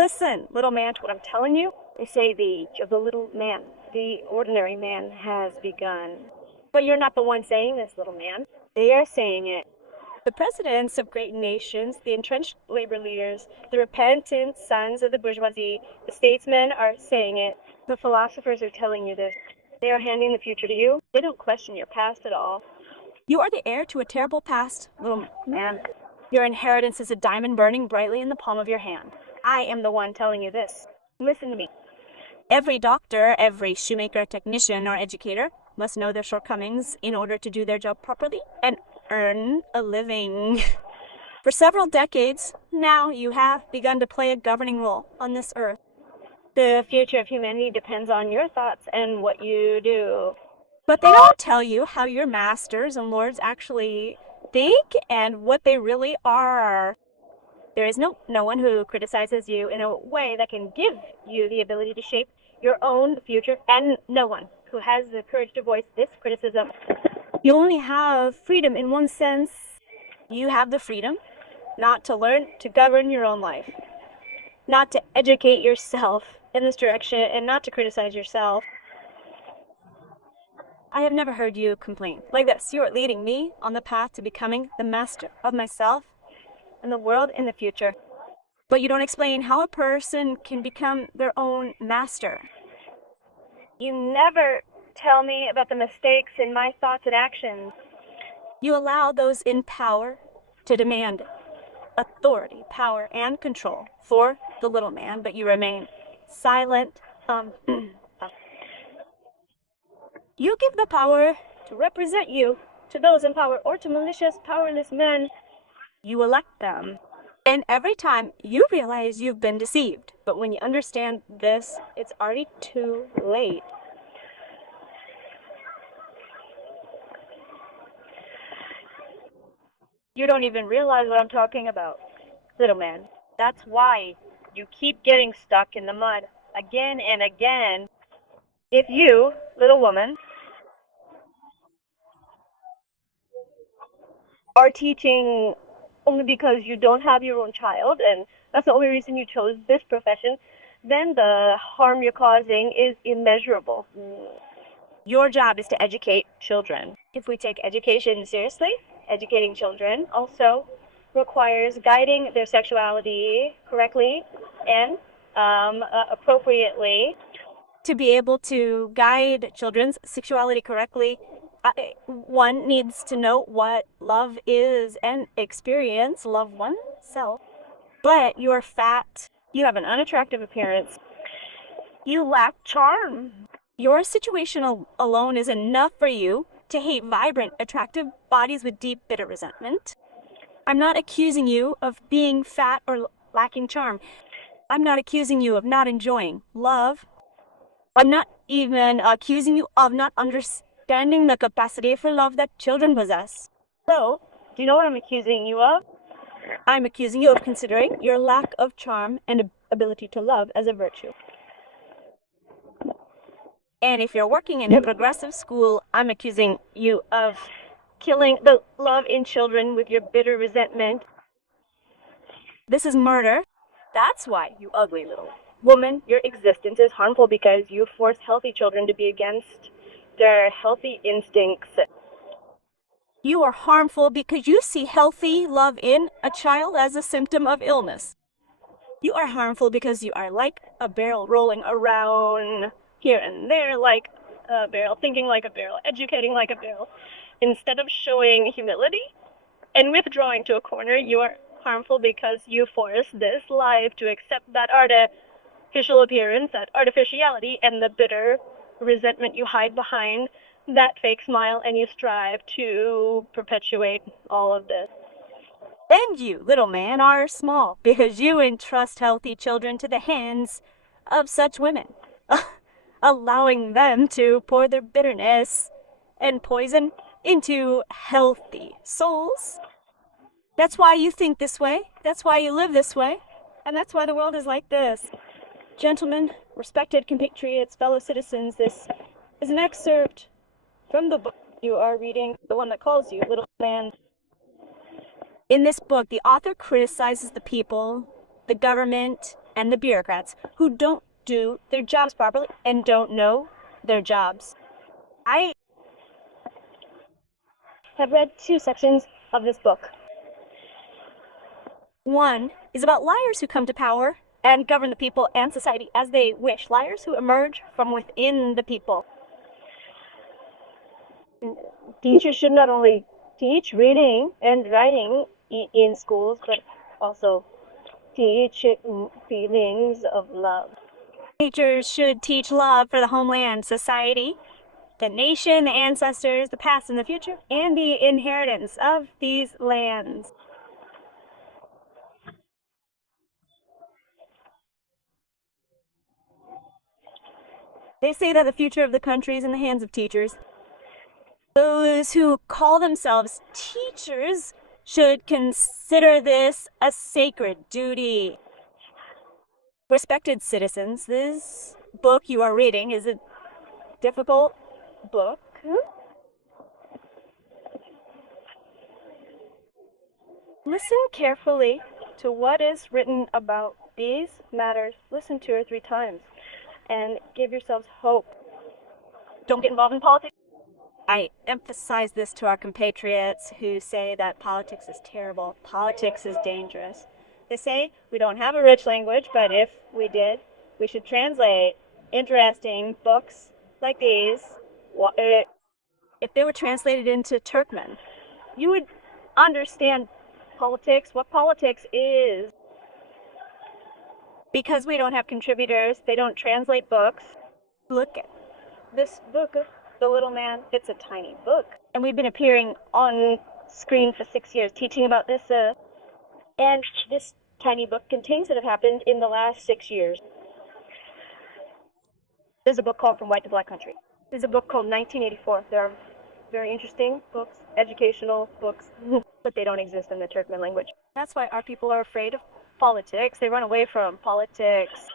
Listen, little man, to what I'm telling you. They say the age of the little man, the ordinary man, has begun. But you're not the one saying this, little man. They are saying it. The presidents of great nations, the entrenched labor leaders, the repentant sons of the bourgeoisie, the statesmen are saying it. The philosophers are telling you this. They are handing the future to you. They don't question your past at all. You are the heir to a terrible past, little man. Your inheritance is a diamond burning brightly in the palm of your hand. I am the one telling you this. Listen to me. Every doctor, every shoemaker, technician, or educator must know their shortcomings in order to do their job properly and earn a living. For several decades, now you have begun to play a governing role on this earth. The future of humanity depends on your thoughts and what you do. But they don't tell you how your masters and lords actually think and what they really are. There is no one who criticizes you in a way that can give you the ability to shape your own future, and no one who has the courage to voice this criticism. You only have freedom in one sense. You have the freedom not to learn to govern your own life, not to educate yourself in this direction, and not to criticize yourself. I have never heard you complain like this. You are leading me on the path to becoming the master of myself and the world in the future. But you don't explain how a person can become their own master. You never tell me about the mistakes in my thoughts and actions. You allow those in power to demand authority, power, and control for the little man, but you remain silent. You give the power to represent you to those in power or to malicious, powerless men. You elect them. And every time you realize you've been deceived. But when you understand this, it's already too late. You don't even realize what I'm talking about, little man. That's why you keep getting stuck in the mud again and again. If you, little woman, are teaching only because you don't have your own child, and that's the only reason you chose this profession, then the harm you're causing is immeasurable. Your job is to educate children. If we take education seriously, educating children also requires guiding their sexuality correctly and appropriately. To be able to guide children's sexuality correctly, one needs to know what love is and experience love oneself. But you are fat. You have an unattractive appearance. You lack charm. Your situation alone is enough for you to hate vibrant, attractive bodies with deep, bitter resentment. I'm not accusing you of being fat or lacking charm. I'm not accusing you of not enjoying love. I'm not even accusing you of not understanding the capacity for love that children possess. So, do you know what I'm accusing you of? I'm accusing you of considering your lack of charm and ability to love as a virtue. And if you're working in a progressive school, I'm accusing you of killing the love in children with your bitter resentment. This is murder. That's why, you ugly little woman, your existence is harmful because you force healthy children to be against their healthy instincts. You are harmful because you see healthy love in a child as a symptom of illness. You are harmful because you are like a barrel rolling around here and there like a barrel, thinking like a barrel, educating like a barrel. Instead of showing humility and withdrawing to a corner, you are harmful because you force this life to accept that artificial appearance, that artificiality, and the bitter resentment you hide behind that fake smile, and you strive to perpetuate all of this. And you, little man, are small because you entrust healthy children to the hands of such women, allowing them to pour their bitterness and poison into healthy souls. That's why you think this way, that's why you live this way, and that's why the world is like this. Gentlemen, respected compatriots, fellow citizens, this is an excerpt from the book you are reading, the one that calls you little man. In this book, the author criticizes the people, the government, and the bureaucrats who don't do their jobs properly and don't know their jobs. I have read 2 sections of this book. One is about liars who come to power and govern the people and society as they wish. Liars who emerge from within the people. Teachers should not only teach reading and writing in schools, but also teach feelings of love. Teachers should teach love for the homeland, society, the nation, the ancestors, the past and the future, and the inheritance of these lands. They say that the future of the country is in the hands of teachers. Those who call themselves teachers should consider this a sacred duty. Respected citizens, this book you are reading is a difficult book. Listen carefully to what is written about these matters. Listen 2 or 3 times and give yourselves hope. Don't get involved in politics. I emphasize this to our compatriots who say that politics is terrible, politics is dangerous. They say we don't have a rich language, but if we did, we should translate interesting books like these. If they were translated into Turkmen, you would understand politics, what politics is. Because we don't have contributors, they don't translate books. Look at this book, The Little Man. It's a tiny book. And we've been appearing on screen for 6 years teaching about this. And this tiny book contains that have happened in the last 6 years. There's a book called From White to Black Country. There's a book called 1984. There are very interesting books, educational books, but they don't exist in the Turkmen language. That's why our people are afraid of politics. They run away from politics.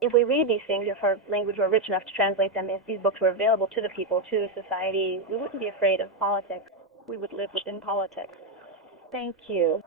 If we read these things, if our language were rich enough to translate them, if these books were available to the people, to society, we wouldn't be afraid of politics. We would live within politics. Thank you.